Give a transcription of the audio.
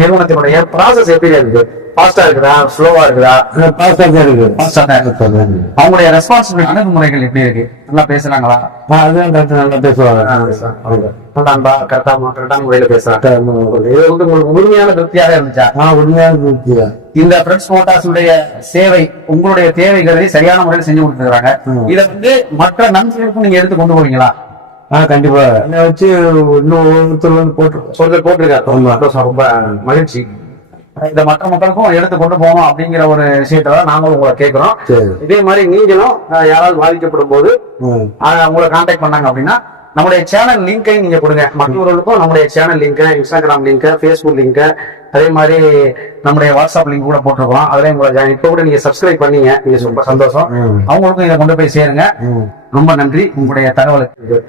நிறுவனத்தினுடைய ப்ராசஸ் எப்படி இருக்கு? ஃபாஸ்டா இருக்குதா, ஸ்லோவா இருக்குதா? பாஸ்டா தான் இருக்கு. ஃபாஸ்டா தான் இருக்கு. அவங்களுடைய ரெஸ்பான்சிபிலிட்டி அணுகுமுறைகள் எப்படி இருக்கு? நல்லா பேசுறாங்களா? அதுதான் கரெக்டா நல்லா பேசுவாங்க. நல்லா அன்பா கரெக்டான முறையில பேசுறாங்க. இது வந்து உங்களுக்கு உண்மையான திருப்தியாக இருந்துச்சா? உண்மையான திருப்தியா. இந்த ஃப்ரெண்ட்ஸ் மோட்டார்ஸுடைய சேவை உங்களுடைய தேவைகளை சரியான முறையில் செஞ்சு கொடுத்துருக்காங்க. இதை வந்து மற்ற நண்பர்களுக்கும் நீங்க எடுத்து கொண்டு போவீங்களா? கண்டிப்பா. என்ன வச்சு இன்னும் ஒருத்தர் வந்து போட்டிருக்காரு. ரொம்ப மகிழ்ச்சி. இதை மற்ற மக்களுக்கும் எடுத்து கொண்டு போகணும் அப்படிங்கிற ஒரு விஷயத்த நாங்களும் உங்களை கேட்கிறோம். இதே மாதிரி நீங்களும் யாராவது பாதிக்கப்படும் போது உங்களை கான்டாக்ட் பண்ணாங்க அப்படின்னா நம்முடைய சேனல் லிங்கை நீங்க கொடுங்க. மற்றவர்களுக்கும் நம்முடைய channel link, Instagram link, Facebook link, அதே மாதிரி நம்முடைய வாட்ஸ்அப் லிங்க் கூட போட்டிருக்கோம். அதுல உங்களை இப்ப கூட நீங்க சப்ஸ்கிரைப் பண்ணீங்க. நீங்க ரொம்ப சந்தோஷம். அவங்களுக்கும் இதை கொண்டு போய் சேருங்க. ரொம்ப நன்றி உங்களுடைய தகவலுக்கு.